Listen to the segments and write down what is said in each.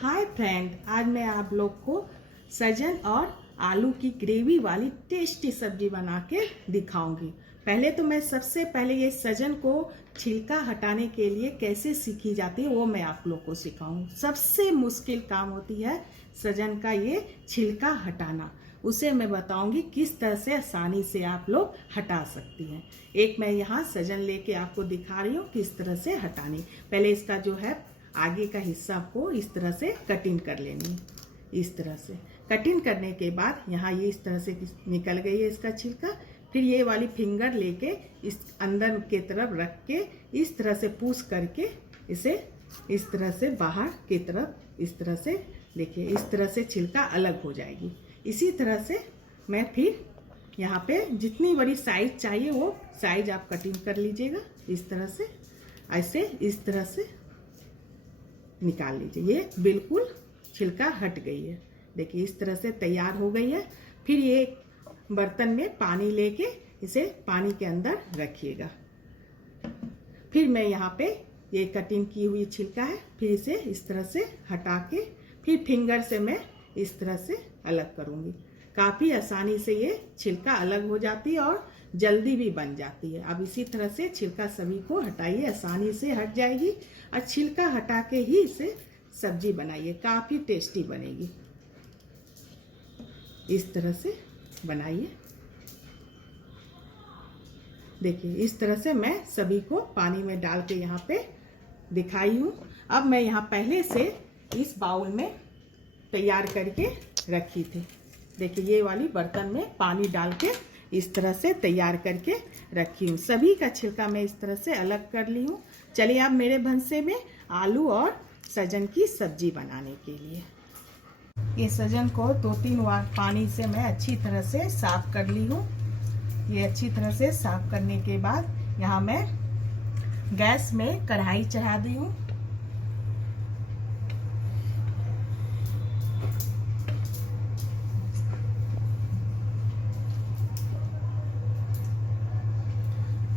Hi friend, आज मैं आप लोग को सजन और आलू की ग्रेवी वाली टेस्टी सब्जी बना के दिखाऊंगी। पहले तो मैं सबसे पहले ये सजन को छिलका हटाने के लिए कैसे सीखी जाती है वो मैं आप लोग को सिखाऊं। सबसे मुश्किल काम होती है सजन का ये छिलका हटाना। उसे मैं बताऊंगी किस तरह से आसानी से आप लोग हटा सकती हैं। एक मैं यहाँ सजन लेके आपको दिखा रही हूँ किस तरह से हटानी। पहले इसका जो है आगे का हिस्सा को इस तरह से कटिंग कर लेनी। इस तरह से कटिंग करने के बाद यहाँ ये इस तरह से निकल गई है इसका छिलका। फिर ये वाली फिंगर लेके इस अंदर के तरफ रख के इस तरह से पुश करके इसे इस तरह से बाहर की तरफ इस तरह से देखिए, इस तरह से छिलका अलग हो जाएगी। इसी तरह से मैं फिर यहाँ पे जितनी बड़ी साइज चाहिए वो साइज आप कटिंग कर लीजिएगा। इस तरह से ऐसे इस तरह से निकाल लीजिए। ये बिल्कुल छिलका हट गई है। देखिए इस तरह से तैयार हो गई है। फिर ये बर्तन में पानी लेके इसे पानी के अंदर रखिएगा। फिर मैं यहाँ पे ये कटिंग की हुई छिलका है, फिर इसे इस तरह से हटा के फिर फिंगर से मैं इस तरह से अलग करूँगी। काफ़ी आसानी से ये छिलका अलग हो जाती है और जल्दी भी बन जाती है। अब इसी तरह से छिलका सभी को हटाइए, आसानी से हट जाएगी। और छिलका हटा के ही इसे सब्जी बनाइए, काफ़ी टेस्टी बनेगी। इस तरह से बनाइए। देखिए इस तरह से मैं सभी को पानी में डाल के यहाँ पे दिखाई हूँ। अब मैं यहाँ पहले से इस बाउल में तैयार करके रखी थी। देखिए ये वाली बर्तन में पानी डाल के इस तरह से तैयार करके रखी हूँ। सभी का छिलका मैं इस तरह से अलग कर ली हूँ। चलिए अब मेरे भंसे में आलू और सजन की सब्जी बनाने के लिए ये सजन को 2-3 बार पानी से मैं अच्छी तरह से साफ कर ली हूँ। ये अच्छी तरह से साफ करने के बाद यहाँ मैं गैस में कढ़ाई चढ़ा दी हूँ।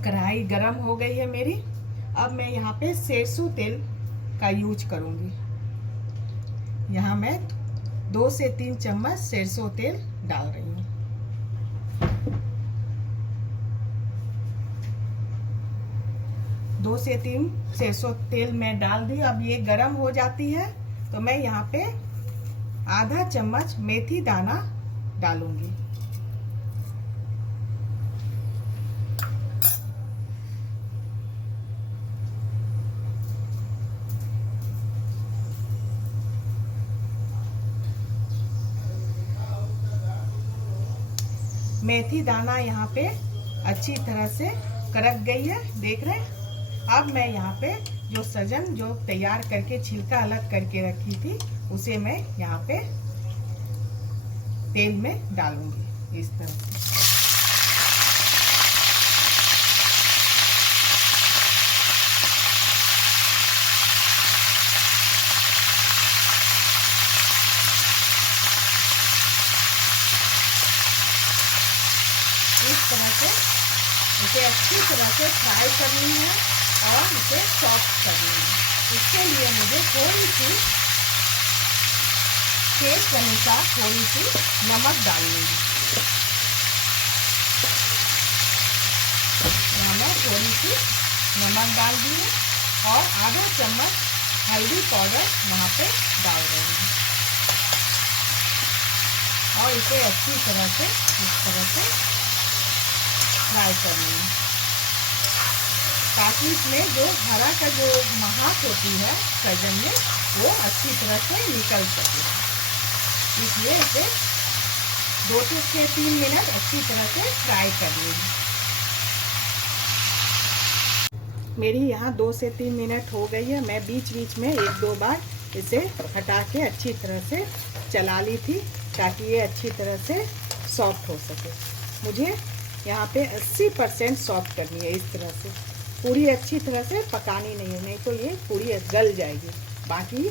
कढ़ाई गरम हो गई है मेरी। अब मैं यहाँ पे सरसों तेल का यूज करूँगी। यहाँ मैं 2 से 3 चम्मच सरसों तेल डाल रही हूँ। दो से 3 सरसों तेल मैं डाल दी। अब ये गरम हो जाती है तो मैं यहाँ पे आधा चम्मच मेथी दाना डालूंगी। मेथी दाना यहाँ पे अच्छी तरह से कड़क गई है, देख रहे हैं। अब मैं यहाँ पे जो सजन जो तैयार करके छिलका अलग करके रखी थी उसे मैं यहाँ पे तेल में डालूंगी इस तरह से। इस तरह से इसे अच्छी तरह से फ्राई करनी है और इसे सॉफ्ट करनी है। इसके लिए मुझे थोड़ी सी टेस्ट के अनुसार थोड़ी सी नमक डालनी है। मैं थोड़ी सी नमक डाल दी है और आधा चम्मच हल्दी पाउडर वहाँ पे डाल रही हूँ और इसे अच्छी तरह से इस तरह से फ्राई करनी है ताकि इसमें जो हरा का जो महक होती है सजन में वो अच्छी तरह से निकल सके। इसलिए इसे 2 से 3 मिनट अच्छी तरह से फ्राई करनी है। मेरी यहाँ 2 से 3 मिनट हो गई है। मैं बीच बीच में 1-2 बार इसे हटा के अच्छी तरह से चला ली थी ताकि ये अच्छी तरह से सॉफ्ट हो सके। मुझे यहाँ पे 80% सॉफ्ट करनी है। इस तरह से पूरी अच्छी तरह से पकानी नहीं है, नहीं तो ये पूरी गल जाएगी। बाकी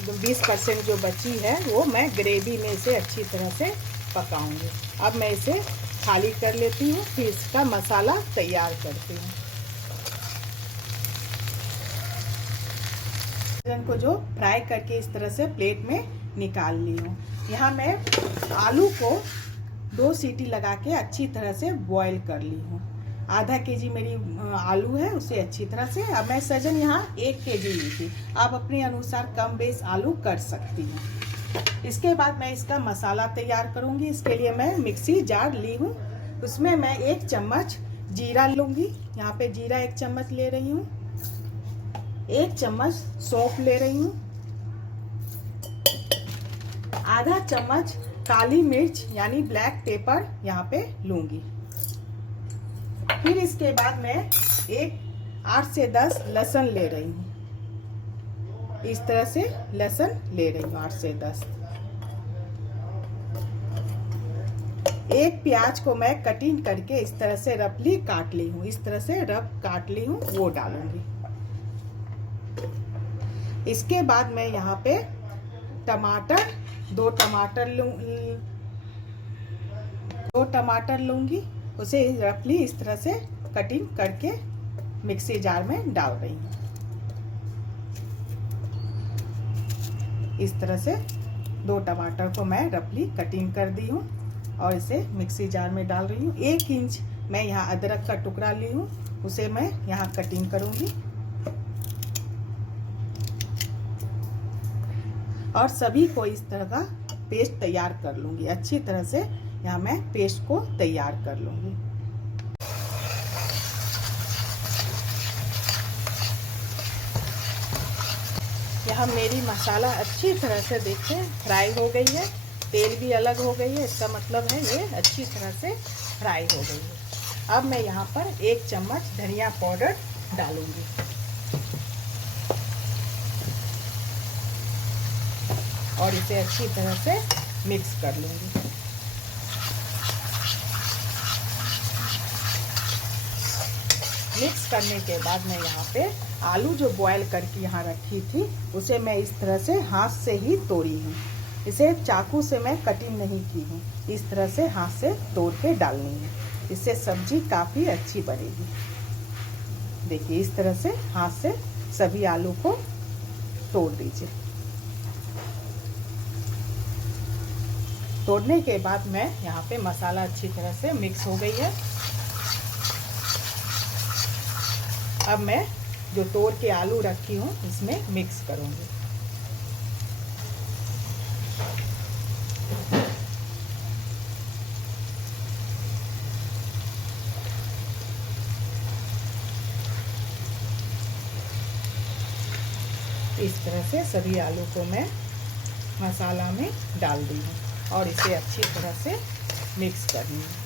20% जो बची है वो मैं ग्रेवी में इसे अच्छी तरह से पकाऊंगी। अब मैं इसे खाली कर लेती हूँ, फिर इसका मसाला तैयार करती हूँ। सजन को जो फ्राई करके इस तरह से प्लेट में निकाल ली हूँ। यहाँ मैं आलू को 2 सीटी लगा के अच्छी तरह से बॉईल कर ली हूँ। आधा केजी मेरी आलू है, उसे अच्छी तरह से। अब मैं सजन यहाँ 1 केजी ली थी, आप अपने अनुसार कम बेस आलू कर सकती हैं। इसके बाद मैं इसका मसाला तैयार करूँगी। इसके लिए मैं मिक्सी जार ली हूँ, उसमें मैं 1 चम्मच जीरा लूँगी। यहाँ पे जीरा 1 चम्मच ले रही हूँ। 1 चम्मच सौंफ ले रही हूँ। आधा चम्मच काली मिर्च यानी ब्लैक पेपर यहाँ पे लूंगी। फिर इसके बाद मैं 8 से 10 लहसुन ले रही हूँ। इस तरह से लहसुन ले रही हूँ 8 से 10। 1 प्याज को मैं कटिंग करके इस तरह से रफली काट ली हूँ। इस तरह से रफ काट ली हूँ, वो डालूंगी। इसके बाद मैं यहाँ पे टमाटर 2 टमाटर लूंगी। उसे रफली इस तरह से कटिंग करके मिक्सी जार में डाल रही हूँ। इस तरह से 2 टमाटर को मैं रफली कटिंग कर दी हूँ और इसे मिक्सी जार में डाल रही हूँ। 1 इंच मैं यहाँ अदरक का टुकड़ा ली हूँ, उसे मैं यहाँ कटिंग करूँगी और सभी को इस तरह का पेस्ट तैयार कर लूँगी। अच्छी तरह से यहाँ मैं पेस्ट को तैयार कर लूँगी। यहाँ मेरी मसाला अच्छी तरह से देखिए फ्राई हो गई है, तेल भी अलग हो गई है। इसका मतलब है ये अच्छी तरह से फ्राई हो गई है। अब मैं यहाँ पर 1 चम्मच धनिया पाउडर डालूँगी और इसे अच्छी तरह से मिक्स कर लूँगी। मिक्स करने के बाद मैं यहाँ पे आलू जो बॉयल करके यहाँ रखी थी उसे मैं इस तरह से हाथ से ही तोड़ी हूँ। इसे चाकू से मैं कटिंग नहीं की हूँ, इस तरह से हाथ से तोड़ के डालनी है। इससे सब्जी काफ़ी अच्छी बनेगी। देखिए इस तरह से हाथ से सभी आलू को तोड़ दीजिए। तोड़ने के बाद मैं यहाँ पे मसाला अच्छी तरह से मिक्स हो गई है। अब मैं जो तोड़ के आलू रखी हूँ इसमें मिक्स करूँगी। इस तरह से सभी आलू को मैं मसाला में डाल दी हूँ और इसे अच्छी तरह से मिक्स करनी है।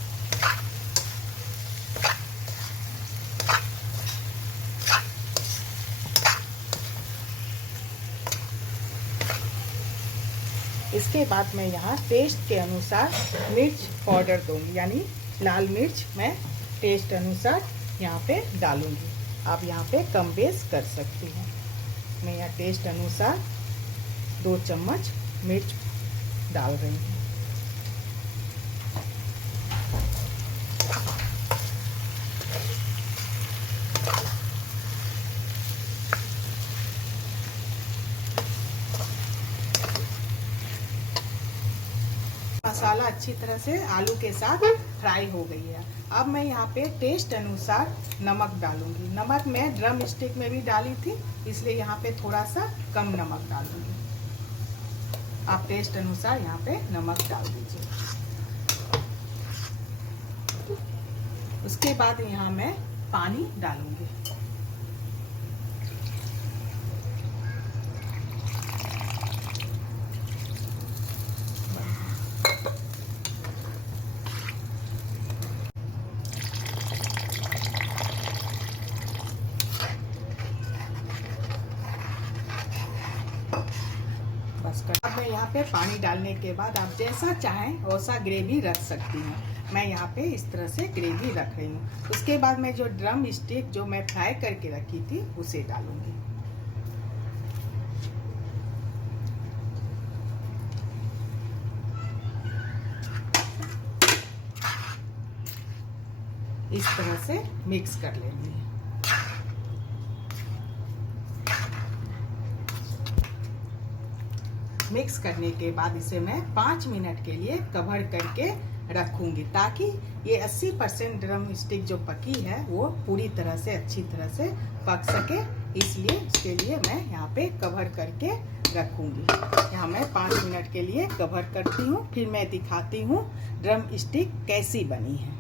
इसके बाद मैं यहाँ टेस्ट के अनुसार मिर्च पाउडर दूंगी, यानी लाल मिर्च मैं टेस्ट अनुसार यहाँ पे डालूंगी। आप यहाँ पे कम बेस कर सकती हैं। मैं यहाँ टेस्ट अनुसार 2 चम्मच मिर्च डाल रही हूँ। मसाला अच्छी तरह से आलू के साथ फ्राई हो गई है। अब मैं यहाँ पे टेस्ट अनुसार नमक डालूंगी। नमक मैं ड्रम स्टिक में भी डाली थी, इसलिए यहाँ पे थोड़ा सा कम नमक डालूंगी। आप टेस्ट अनुसार यहाँ पे नमक डाल दीजिए। उसके बाद यहाँ मैं पानी डालूंगी। अब मैं यहाँ पे पानी डालने के बाद आप जैसा चाहें वैसा ग्रेवी रख सकती हैं। मैं यहाँ पे इस तरह से ग्रेवी रख रही हूँ। उसके बाद मैं जो ड्रम स्टिक जो मैं फ्राई करके रखी थी उसे डालूंगी। इस तरह से मिक्स कर लेंगे। मिक्स करने के बाद इसे मैं 5 मिनट के लिए कवर करके रखूंगी, ताकि ये 80% ड्रम स्टिक जो पकी है वो पूरी तरह से अच्छी तरह से पक सके। इसलिए इसके लिए मैं यहाँ पे कवर करके रखूंगी। यहाँ मैं 5 मिनट के लिए कवर करती हूँ, फिर मैं दिखाती हूँ ड्रम स्टिक कैसी बनी है।